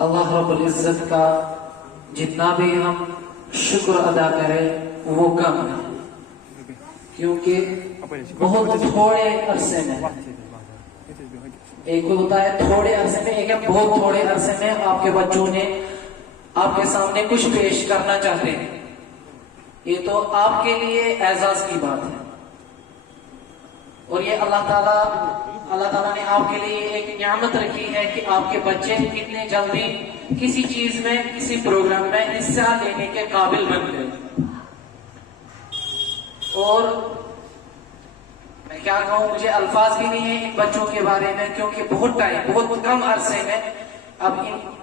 अल्लाह रब्बुल इज्जत का जितना भी हम शुक्र अदा करें वो कम है, क्योंकि बहुत थोड़े अरसे में, एक होता है थोड़े अरसे में, एक है बहुत थोड़े अरसे में आपके बच्चों ने आपके सामने कुछ पेश करना चाहते हैं। ये तो आपके लिए एजाज की बात है, और ये अल्लाह ताला ने आपके लिए एक नियामत रखी है कि आपके बच्चे इतने जल्दी किसी चीज में, किसी प्रोग्राम में हिस्सा लेने के काबिल बन गए। और मैं क्या कहूँ, मुझे अल्फाज भी नहीं है इन बच्चों के बारे में, क्योंकि बहुत कम अरसे में अब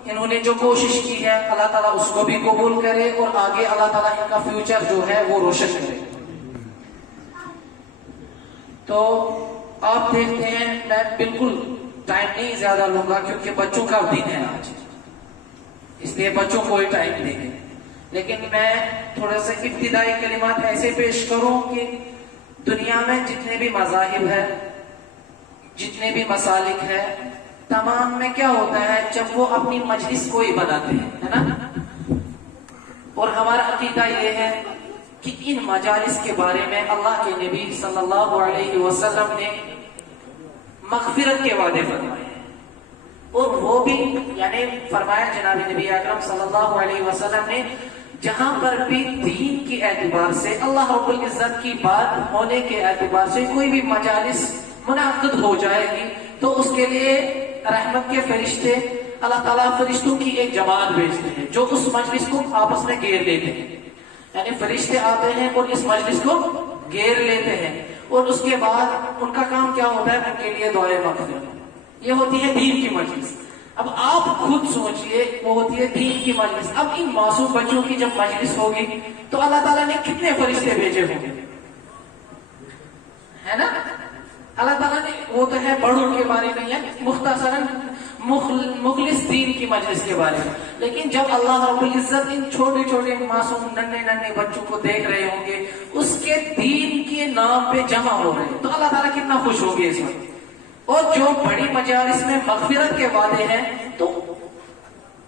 इन्होंने जो कोशिश की है, अल्लाह ताला उसको भी कबूल करे और आगे अल्लाह ताला इनका फ्यूचर जो है वो रोशन करे। तो आप देखते हैं, मैं बिल्कुल टाइम नहीं ज्यादा लूंगा क्योंकि बच्चों का दिन है आज, इसलिए बच्चों को ही टाइम देंगे। लेकिन मैं थोड़ा सा इब्तिदाई कलिमात ऐसे पेश करूं कि दुनिया में जितने भी मज़ाहिब है, जितने भी मसालिक है, तमाम में क्या होता है, जब वो अपनी मजलिस को ही बनाते हैं, है ना। और हमारा अकीदा ये है कि इन मजालिस के बारे में अल्लाह के नबी सल्लल्लाहु अलैहि वसल्लम ने मग़फ़िरत के वादे फरमाए, और वो भी यानी फरमाया जनाब नबी अकरम सल्लल्लाहु अलैहि वसल्लम ने, जहां पर भी दीन के एतबार से, अल्लाह रब्बुल इज्जत की बात होने के एतबार से कोई भी मजालिस मुनाक़िद हो जाएगी, तो उसके लिए रहमत के फरिश्ते, अल्लाह ताला फरिश्तों की एक जमात भेजते हैं जो उस मजलिस को आपस में घेर लेते हैं। यानी फरिश्ते आते हैं और इस मजलिस को घेर लेते हैं, और उसके बाद उनका काम क्या होता है, उनके लिए दुआए मग़फ़िरत। ये होती है दीन की मजलिस। अब आप खुद सोचिए, वो होती है दीन की मजलिस। अब इन मासूम बच्चों की जब मजलिस होगी तो अल्लाह ताला ने कितने फरिश्ते भेजे होंगे, है ना। अल्लाह ताला ने, वो तो है बड़ों के बारे में या मुख्तसरन मुखलिस दीन की मजलिस के बारे में, लेकिन जब अल्लाह रब्बुल इज्जत इन छोटे छोटे मासूम नन्हे बच्चों को देख रहे होंगे, उसके दीन के नाम पे जमा हो रहे हैं, तो अल्लाह ताला कितना खुश होंगे इसमें। और जो बड़ी मजालिस में मग़फ़िरत के वादे हैं, तो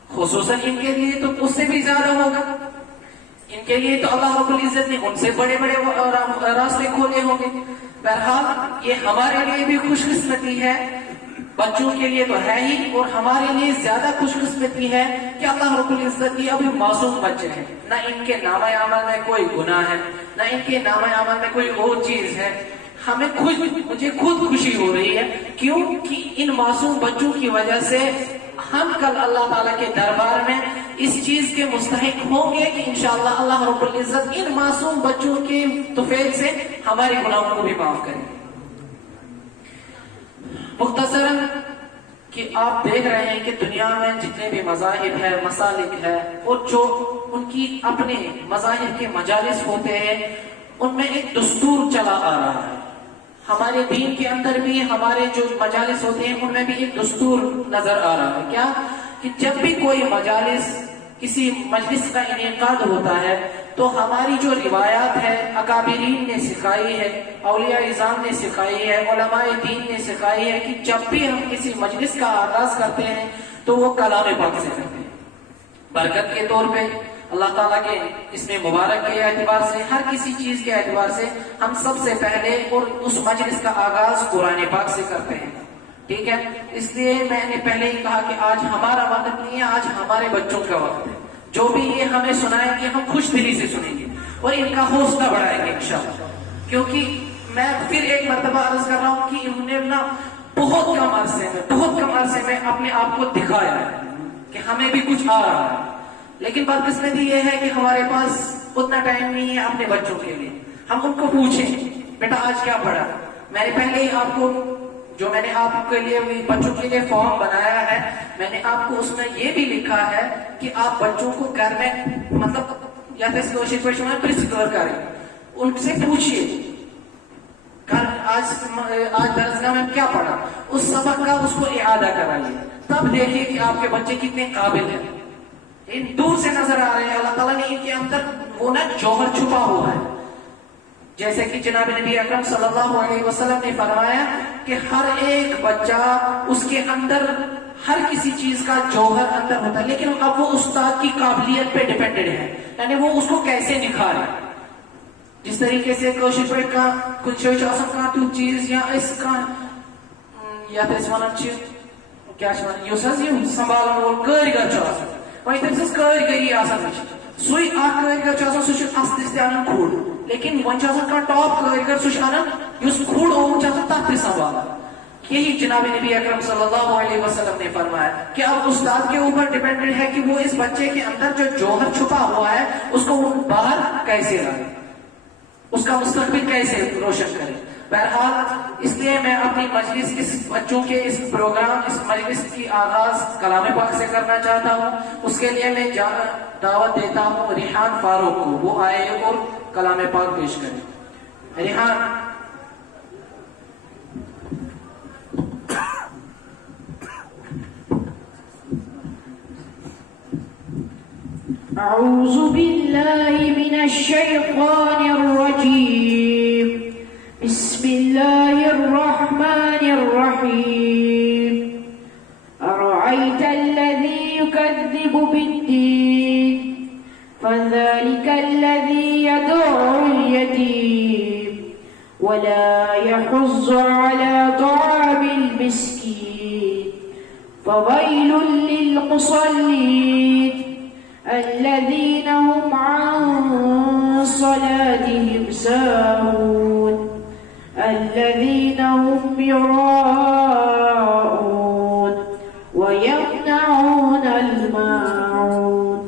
खुसूसन इनके लिए तो उससे भी ज्यादा होगा। इनके लिए तो अल्लाह रब्बुल इज्जत ने उनसे बड़े बड़े रास्ते खोले होंगे। बहरहाल ये हमारे लिए भी खुशकिस्मती है, बच्चों के लिए तो है ही, और हमारे लिए ज्यादा खुशकिस्मती है कि अल्लाह रब्बुल इज्जत की अभी मासूम बच्चे हैं, ना इनके नामे अमल में कोई गुनाह है, ना इनके नामे अमल में कोई और चीज है। मुझे खुद खुशी हो रही है, क्योंकि इन मासूम बच्चों की वजह से हम कल अल्लाह ताला के दरबार में इस चीज के मुस्तहिक होंगे कि इंशाअल्लाह अल्लाह रब्बुल इज्जत इन मासूम बच्चों के तुफैल से हमारे गुनाहों को भी माफ करें। मुख्तसरन कि आप देख रहे हैं कि दुनिया में जितने भी मज़ाहिब है, मसालिक है, और जो उनकी अपने मज़ाहिब के मजालिस होते हैं, उनमें एक दस्तूर चला आ रहा है। हमारे दीन के अंदर भी हमारे जो मजालिस होते हैं उनमें भी एक दस्तूर नजर आ रहा है। क्या कि जब भी कोई मजालिस, किसी मजलिस का इनेकाद होता है, तो हमारी जो रिवायात है, अकाबिरीन ने सिखाई है, औलिया इज़ाम ने सिखाई है, उलमाए दीन ने सिखाई है कि जब भी हम किसी मजलिस का आगाज करते हैं तो वो कलाम पाक से करते हैं। बरकत के तौर पे, अल्लाह ताला के इसमें मुबारक के एतबार से, हर किसी चीज के एतबार से हम सबसे पहले और उस मजलिस का आगाज कुरान पाक से करते हैं। ठीक है, इसलिए मैंने पहले ही कहा कि आज हमारा वक्त नहीं है, आज हमारे बच्चों का वक्त है। जो भी ये हमें सुनाएंगे हम खुश दिली से सुनेंगे और इनका हौसला बढ़ाएंगे इंशाअल्लाह। क्योंकि मैं फिर एक मर्तबा अर्ज कर रहा हूँ कि इन्होंने ना बहुत कम अरसे में अपने आप को दिखाया है कि हमें भी कुछ आ रहा है। लेकिन बदकिस्मती ये है कि हमारे पास उतना टाइम नहीं है अपने बच्चों के लिए। हम उनको पूछें, बेटा आज क्या पढ़ा। मैंने पहले ही आपको, जो मैंने आपके लिए बच्चों के लिए फॉर्म बनाया है, मैंने आपको उसमें ये भी लिखा है कि आप बच्चों को घर में, मतलब या तो करें, उनसे पूछिए घर आज दरसगाह में क्या पढ़ा, उस सबक का उसको इआदा कराइए, तब देखिए कि आपके बच्चे कितने काबिल हैं। इन दूर से नजर आ रहे हैं, अल्लाह ताला ने इनके अंदर वो ना जौहर छुपा हुआ है, جیسے کہ جناب نبی اکرم صلی اللہ علیہ وسلم نے فرمایا کہ ہر ایک بچہ اس کے اندر ہر کسی چیز کا جوہر اندر ہوتا ہے، لیکن اب وہ استاد کی قابلیت پہ ڈیپینڈڈ ہے، یعنی وہ اس کو کیسے نکھارے. جس طریقے سے کوشش پہ کا کچھ کا چیز یا اس کا یا کیا سنبھالن وول کٲرۍگر چھُ آسان، وۄنۍ تٔمۍ سٕنٛز کٲرۍگٔری آسان سُے اکھ کٲرۍگر چھُ آسان، سُہ چھُ اَستس تہِ اَنان کھُڑ، لیکن وۄنۍ چھُ آسان کانٛہہ ٹاپ کٲرۍگر سُہ چھُ اَنان یُس کھُڑ اوٚن چھُ آسان تتھ تہِ سنبھالان. یہی جناب نبی اکرم صلی اللہ علیہ وسلم نے فرمایا کہ اب استاد کے اوپر ڈیپینڈنٹ ہے کہ وہ اس بچے کے اندر جو جوہر چھپا ہوا ہے اس کو وہ باہر کیسے لائے، اس کا مستقبل کیسے روشن کرے. بہرحال اس لیے میں اپنی مجلس اس بچوں کے اس پروگرام اس مجلس کی آغاز کلام پاک سے کرنا چاہتا ہوں. اس کے لیے میں دعوت دیتا ہوں ریحان فاروق کو، وہ آئے اور کلام پاک پیش کریں. ریحان. أعوذ بالله من الشيطان الرجيم. بسم الله الرحمن الرحيم. أرأيت الذي يكذب بالدين فذلك الذي يدعو اليتيم ولا يحض على طعام المسكين فويل للمصلين الذين هم عن صلاتهم ساهون الذين هم يراءون ويمنعون الماعون.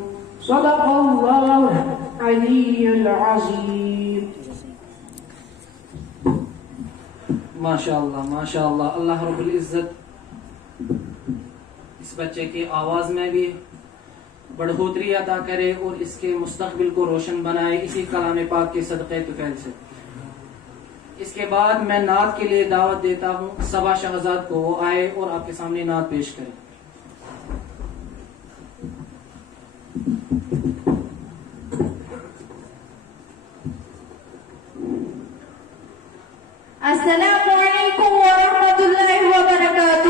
صدق الله العلي العظيم. ماشاءاللہ ماشاءاللہ. اللہ رب العزت اس بچے کی آواز میں بھی بڑھوتری عطا کرے اور اس کے مستقبل کو روشن بنائے اسی کلام پاک کے صدقے طفیل سے. اس کے بعد میں نعت کے لیے دعوت دیتا ہوں صبا شہزاد کو، وہ آئے اور آپ کے سامنے نعت پیش کرے. السلام علیکم ورحمۃ اللہ وبرکاتہ.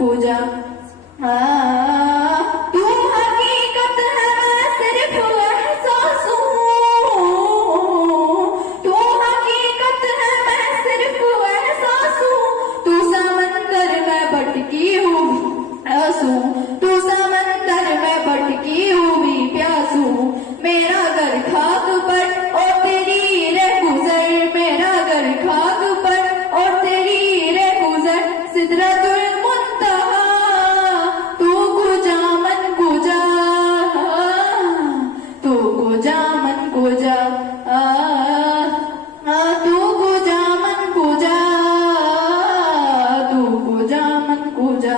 کو جا کو جا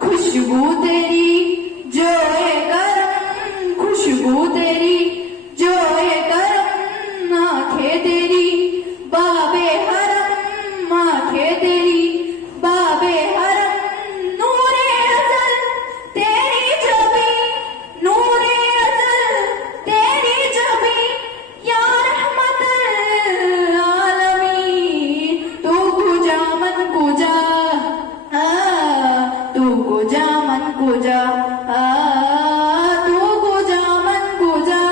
خوشبو تیری جو کرم خوشبو تیری جو کرم آنکھیں تیری باب حرم آنکھیں تیری باب حرم نور ازل تیری جبی نور ازل تیری جبی یا رحمت العالمین تو کجا من کجا تو کجا من کجا تو کجا من کجا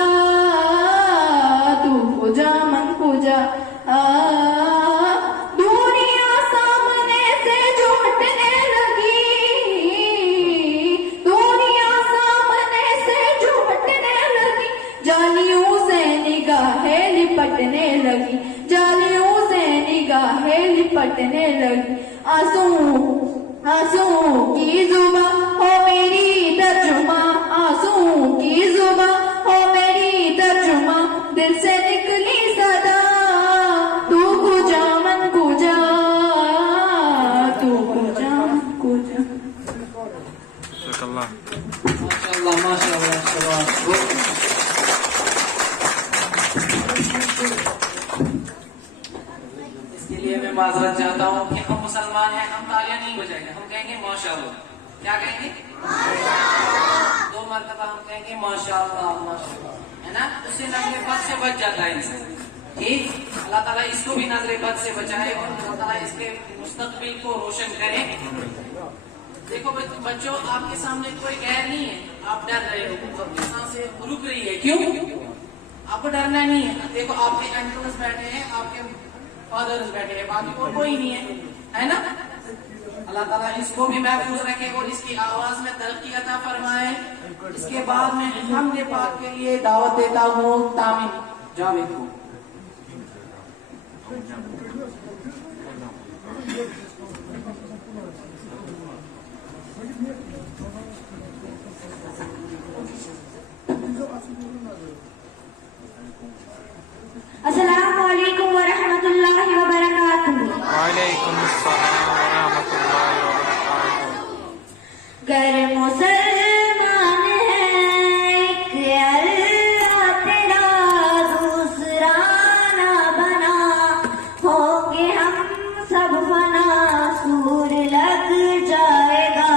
تو کجا من کجا دنیا سامنے سے جھوٹنے لگی دنیا سامنے سے جھوٹنے لگی جالیوں سے نگاہیں لپٹنے لگی جالیوں سے نگاہیں لپٹنے لگی آنسو کی زباں ہو میری ترجمہ آنسو کی زباں ہو میری ترجمہ دل سے نکلی صدا تو کجا من کجا تو کجا من کجا ماشاءاللہ ماشاءاللہ شباب اس کے لیے میں معذرت چاہتا ہوں کہ ہم مسلمان ہیں ہم تالیاں نہیں بجائیں گے ہم کہیں گے ماشاءاللہ کیا کہیں گے دو مرتبہ ہم کہیں گے ماشاءاللہ ماشاءاللہ ہے نا اس سے نظر بد سے بچ جاتا ہے انسان ٹھیک اللہ تعالیٰ اس کو بھی نظر بد سے بچائے اور اللہ تعالیٰ اس کے مستقبل کو روشن کرے دیکھو بچوں آپ کے سامنے کوئی غیر نہیں ہے آپ ڈر رہے ہو آپ کی سانسیں رک رہی ہے کیوں آپ کو ڈرنا نہیں ہے دیکھو آپ کے انکلز بیٹھے ہیں آپ کے فادرز بیٹھے ہیں باقی اور کوئی نہیں ہے نا اللہ تعالیٰ اس کو بھی محفوظ رکھے اور اس کی آواز میں ترقی عطا فرمائے اس کے بعد میں حمد پاک کے لیے دعوت دیتا ہوں تامین جاوید کو السلام علیکم ورحمۃ اللہ وبرکاتہ وعلیکم السلام ورحمۃ اللہ وبرکاتہ گر مسلمان ہے ایک اللہ تیرا دوسرا نہ بنا ہوں گے ہم سب فنا سور لگ جائے گا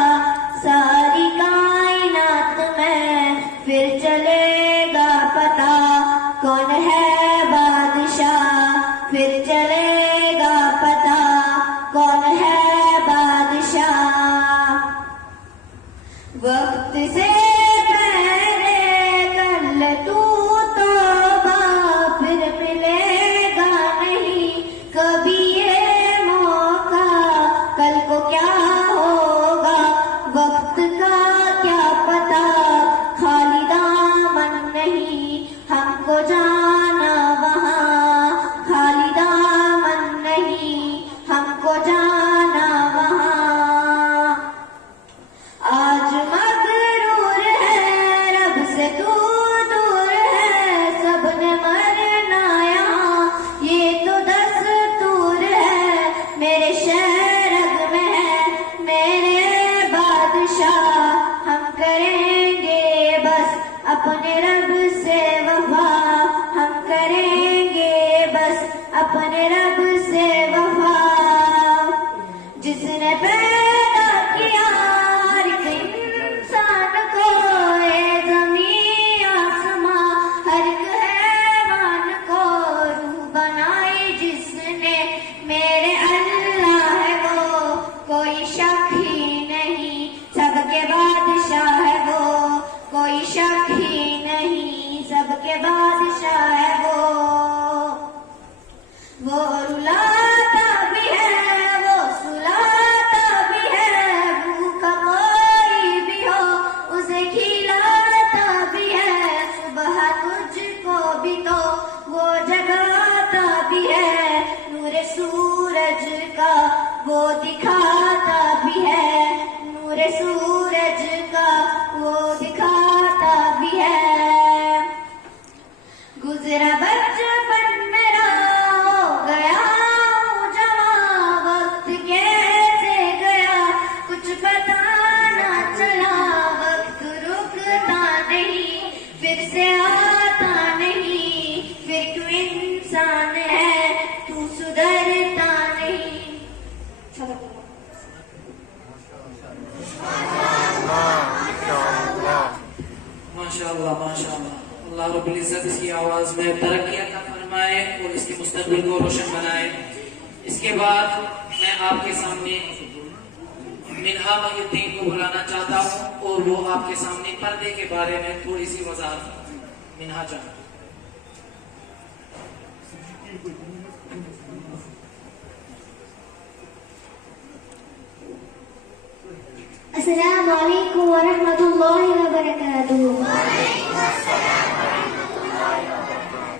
ساری کائنات میں پھر چلے گا پتا کون ہے بادشاہ پھر چلے گا پتا کون ہے بادشاہ وقت سے پہلے کر لے تو توبہ پھر ملے گا نہیں کبھی یہ موقع کل کو کیا ہوگا وقت کا کیا پتا خالی دامن نہیں ہم کو جانا وہاں خالی دامن نہیں ہم کو جانا وہاں آج مغرور ہے رب سے تو دور ہے سب نے مرنا یہاں یہ تو دستور ہے میرے شہرگ میں ہے میرے بادشاہ ہم کریں گے بس اپنے رب سے وفا ہم کریں گے بس اپنے رب سے وفا جس نے پیدا کیا ہر ایک انسان کو اے زمین آسماں ہر ایک حیوان کو روح بنائی جس نے میرے اللہ ہے وہ کوئی شک ہی نہیں سب کے بادشاہ ہے وہ کوئی شک ہی نہیں سب کے بادشاہ ہے وہ رلاتا بھی ہے وہ سلاتا بھی ہے بھوکا کوئی بھی ہو اسے کھلاتا بھی ہے صبح تجھ کو بھی تو وہ جگاتا بھی ہے نور سورج کا وہ دکھاتا بھی ہے نور سورج کا وہ دکھاتا بھی ہے گزرا بچپن میرا ہو گیا ہوں جوان وقت کیسے रब्बुल इज्जत इसकी आवाज़ में तरक्की अता फरमाए और इसके मुस्तकबिल को रोशन बनाए। इसके बाद मैं आपके सामने मिनहा मुहिउद्दीन को बुलाना चाहता हूँ और वो आपके सामने पर्दे के बारे में थोड़ी सी वजाहत। मिनहा जान। अस्सलामु अलैकुम व रहमतुल्लाहि व बरकातुहू।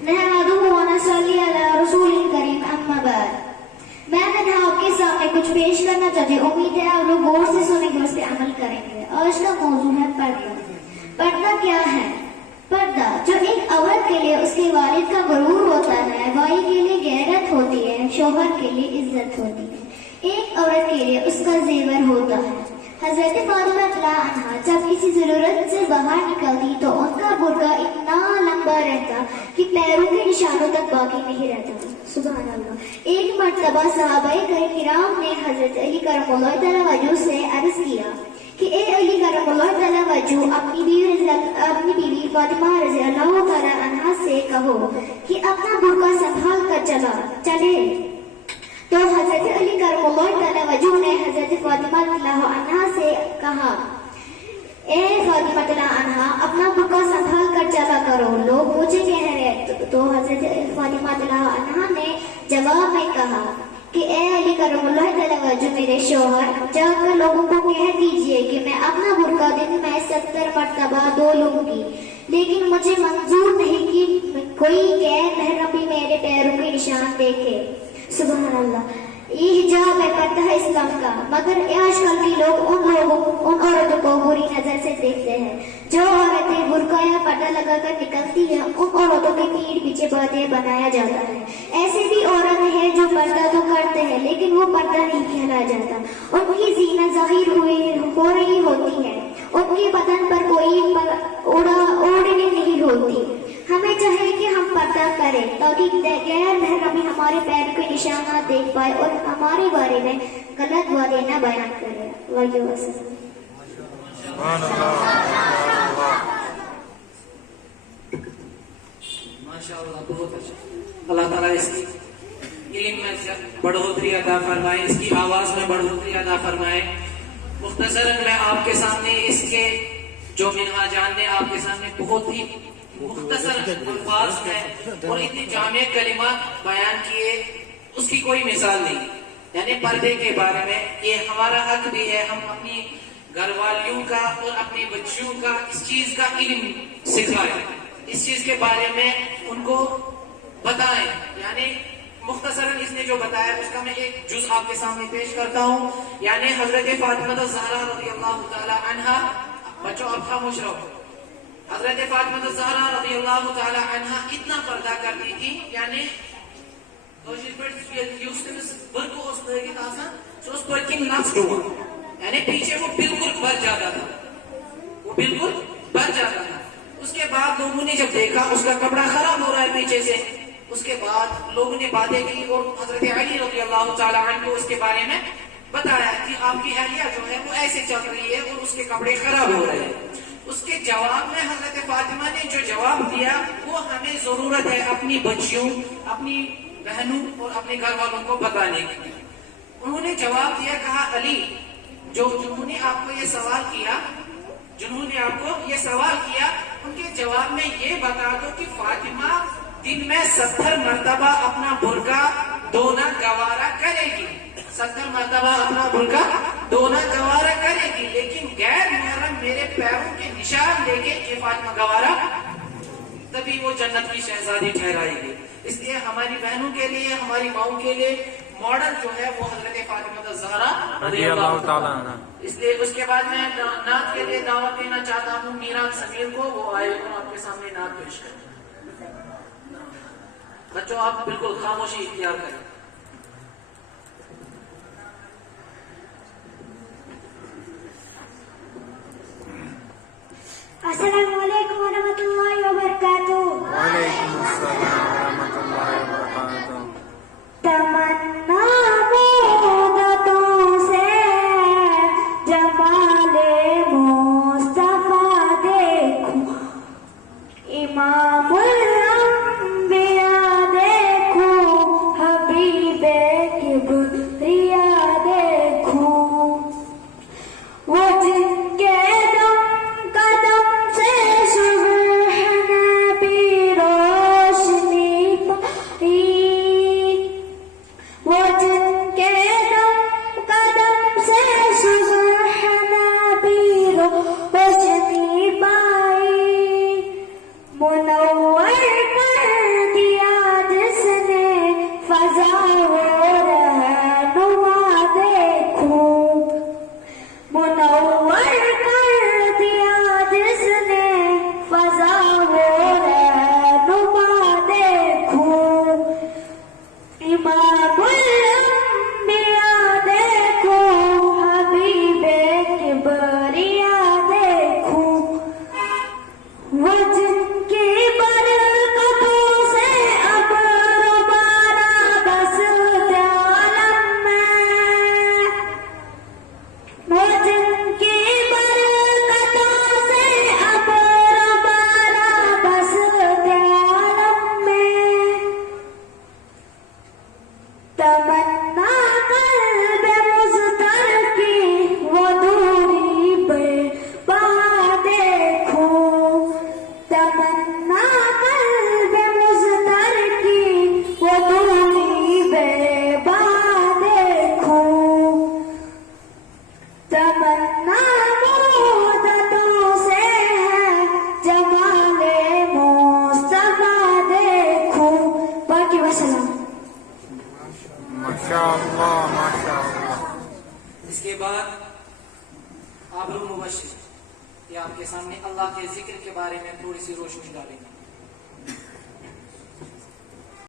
नहमदुहु व नसल्ली अला रसूलिल करीम, अम्मा बाद। मैं आपके सामने कुछ पेश करना चाहती हूँ। उम्मीद है आप लोग गौर से सुनेंगे, उस पर अमल करेंगे। आज का मौजूद है पर्दा। पर्दा क्या है? पर्दा जो एक औरत के लिए उसके वालिद का गुरूर होता है, भाई के लिए गैरत होती है, शोहर के लिए इज्जत होती है, एक औरत के लिए उसका जेवर होता है। हजरत फातिमा रज़ियल्लाहु अन्हा जब किसी जरूरत से बाहर निकलती तो उनका बुर्का इतना लंबा रहता कि पैरों के निशानों तक बाकी नहीं रहता। सुभान अल्लाह। एक मर्तबा सहाबाए किराम ने हजरत अली करमुल्लाह तआला वजह से अर्ज किया कि ए अली करमुल्लाह तआला वजह, अपनी बीवी फातिमा रज़ियल्लाहु तआला अन्हा से कहो कि अपना बुर्का संभाल कर चले। तो हजरत अली करमुल्लाह तआला वजह ने हजरत फातिमा रज़ियल्लाहु अन्हा से कहा, ए फातिमा रज़ियल्लाहु अन्हा, अपना बुर्का संभाल कर चला करो, लोग मुझे कह रहे। तो हजरत फातिमा रज़ियल्लाहु अन्हा ने जवाब में कहा कि ए अली करमुल्लाह तआला वजह, मेरे शौहर, जाकर लोगों को कह दीजिए कि मैं अपना बुर्का दिन में 70 मर्तबा धो लूंगी, लेकिन मुझे मंजूर नहीं कि कोई गैर महरम भी मेरे पैरों के निशान देखे। सुभान अल्लाह। ये हिजाब है, पर्दा है इस्लाम का। मगर आजकल के लोग उन औरतों को बुरी नजर से देखते हैं। जो औरतें बुर्का या पर्दा लगाकर निकलती हैं, उन औरतों के पीठ पीछे बातें बनाया जाता है। ऐसे भी औरत हैं जो पर्दा तो करते हैं लेकिन वो पर्दा नहीं कहला जाता। उनकी जीना जाहिर हो रही होती है, उनके बदन पर कोई ओढ़नी नहीं होती। हमें चाहिए कि हम पर्दा करें ताकि गैर महरमी हमारे पैर के निशान ना देख पाए और हमारे बारे में गलत बातें न बयान करें। माशाअल्लाह, बहुत अच्छा। अल्लाह ताला इसकी इल्म में बढ़ोतरी अता फरमाए, इसकी आवाज में बढ़ोतरी अता फरमाए। मुख्तसरन मैं आपके सामने इसके जो मिनहा जान ने आपके सामने बहुत ही मुख्तसर अल्फाज में और इतने जामे कलिमात बयान किए, उसकी कोई मिसाल नहीं। यानी पर्दे के बारे में ये हमारा हक भी है, हम अपनी घर वालियों का और अपनी बच्चियों का इस चीज का इल्म सिखाएं, इस चीज के बारे में उनको बताएं। यानी मुख्तसरन इसने जो बताया उसका मैं एक जुज आपके सामने पेश करता हूँ। यानी हजरत फातिमा ज़हरा रज़ियल्लाहु तआला अन्हा, बच्चों आप खामोश रहो। हजरत फातिमा ज़हरा रज़ियल्लाहु तआला अन्हा इतना पर्दा करती थी, यानी यानी पीछे वो बिल्कुल भर जाता था, वो बिल्कुल भर जाता था। उसके बाद लोगों ने जब देखा उसका कपड़ा खराब हो रहा है पीछे से, उसके बाद लोगों ने बातें की और हजरत अली रज़ियल्लाहु तआला अन्हु को उसके बारे में बताया कि आपकी अहलिया जो है वो ऐसे चल रही है और उसके कपड़े खराब हो रहे हैं। उसके जवाब में हजरत फातिमा ने जो जवाब दिया वो हमें जरूरत है अपनी बच्चियों, अपनी बहनों और अपने घर वालों को बताने की। उन्होंने जवाब दिया, कहा अली, जिन्होंने आपको ये सवाल किया उनके जवाब में ये बता दो कि फातिमा दिन में 70 मर्तबा अपना बुर्का धोना गवारा करेगी, 70 मर्तबा अपना बुर्का धोना गवारा करेगी, लेकिन गैर मुहर्रम मेरे पैरों के निशान देके ये फातिमा गवारा, तभी वो जन्नत की शहजादी ठहराएगी। इसलिए हमारी बहनों के लिए, हमारी माओं के लिए मॉडल जो है वो हजरत फातिमा ज़हरा रज़ियल्लाहु तआला अन्हा। इसलिए उसके बाद मैं नात के लिए दावत देना चाहता हूँ मीरान समीर को, वो आए और आपके सामने नात पेश करें। बच्चों आप बिल्कुल खामोशी इख्तियार करें। अस्सलामु अलैकुम व रहमतुल्लाहि व बरकातुहू। वालेकुम अस्सलाम व रहमतुल्लाहि व बरकातुहू। तमन्ना मुद्दतों से जमाले मुस्तफा देखूं, इमाम ماشاءاللہ ماشاءاللہ. اس کے بعد آبرو مبشر یہ آپ کے سامنے اللہ کے ذکر کے بارے میں تھوڑی سی روشنی ڈالیں گے.